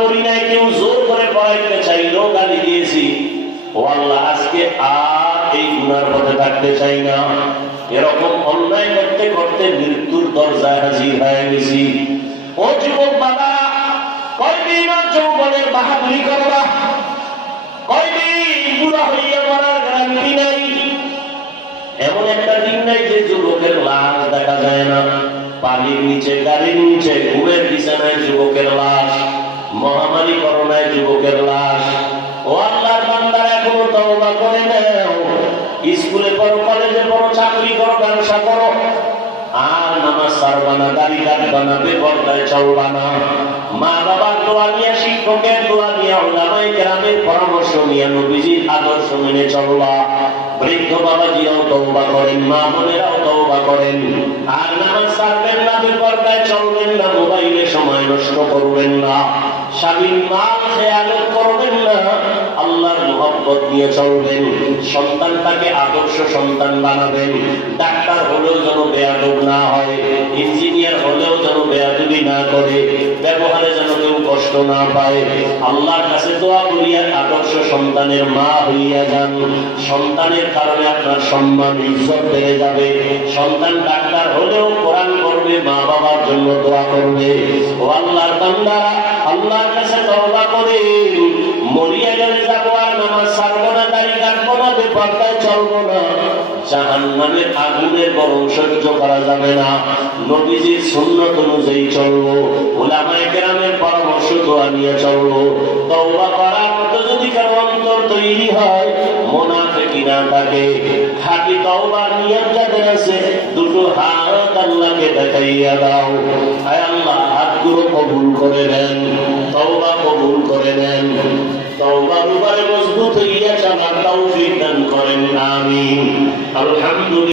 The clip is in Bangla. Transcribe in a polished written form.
পড়ি নাই, কেউ জোর করে পড়াইতে চাইলেও গালি দিয়েছি। ও আল্লাহ, আজকে আর এই গুনার পথে থাকতে চাই না। এরকম অন্যায় করতে করতে মৃত্যুর দরজায় হাজির হয়ে গেছি। ও যুবক বাবা, কয়দিন আর যৌবনের বাহাদুরি করবা? কয়দিন বুড়া হইয়া মরার গ্যারান্টি নাই। এমন একটা দিন নাই যে যুবকের লাশ দেখা যায় না। পানির নিচে, গাড়ির নিচে, ঘুমের বিছানায় যুবকের লাশ, মহামারী করোনায় যুবকের লাশ। ও আল্লাহর বান্দারা, এখনো তওবা করে নাও। স্কুলে পড়ো, কলেজে পড়ো, চাকরি করো, ব্যবসা করো, আর নামাজ ছাড়বা না, দাড়ি কাটবা না, বেপরদায় চলবা না। মা বাবার দোয়া নিয়ে, শিক্ষকের দোয়া নিয়ে, উলামায়ে কেরামের পরামর্শ নিয়ে, নবীজির আদর্শ মেনে চলবা। বৃদ্ধ বাবাজিরাও তওবা করেন, মা বোনেরাও তওবা করেন। আর নামাজ ছাড়বেন না, বেপরদায় চলবেন না, মোবাইলে সময় নষ্ট করবেন না, স্বামীর মাল খেয়ালত করবেন না, আল্লাহর মহব্বত নিয়ে চলবেন। সন্তানটাকে আদর্শ সন্তান বানাবেন। ডাক্তার হলেও যেন বেয়াদব না হয়, ইঞ্জিনিয়ার হলেও যেন বেয়াদবি না করে, ব্যবহারে যেন কেউ কষ্ট না পায়। আল্লাহর কাছে দোয়া করিয়া আদর্শ সন্তানের মা হইয়া যান। সন্তানের কারণে আপনার সম্মান, ইজ্জত বেড়ে যাবে। সন্তান ডাক্তার হলেও কোরআন করবে, মা বাবার জন্য দোয়া করবে। ও আল্লাহর বান্দারা, আল্লাহর কাছে তওবা করে মরিয়া গেলে যাবো আর নামাজ ছাড়বো না, দাড়ি কাটবো না, বেপরদায় চলবো না, জাহান্নামের আগুনের গরম সহ্য করা যাবে না। নবীজির সুন্নাত অনুযায়ী চলবো, উলামায়ে কেরামের পরামর্শ দোয়া নিয়ে চলবো। তওবা করার মতো যদি কারো অন্তর তৈরি হয়, মুনাফিকি না থাকে, খাঁটি তওবার নিয়ত যাদের আছে, দুটো হাত আল্লাহকে দেখাইয়া দাও। আয় আল্লাহ, হাতগুলো কবুল করে নেন, তওবা কবুল করে নেন। তওবার উপরে মজবুত হইয়া চলার তৌফিক দান করেন, আমিন। আলহামদুলিল্লাহ।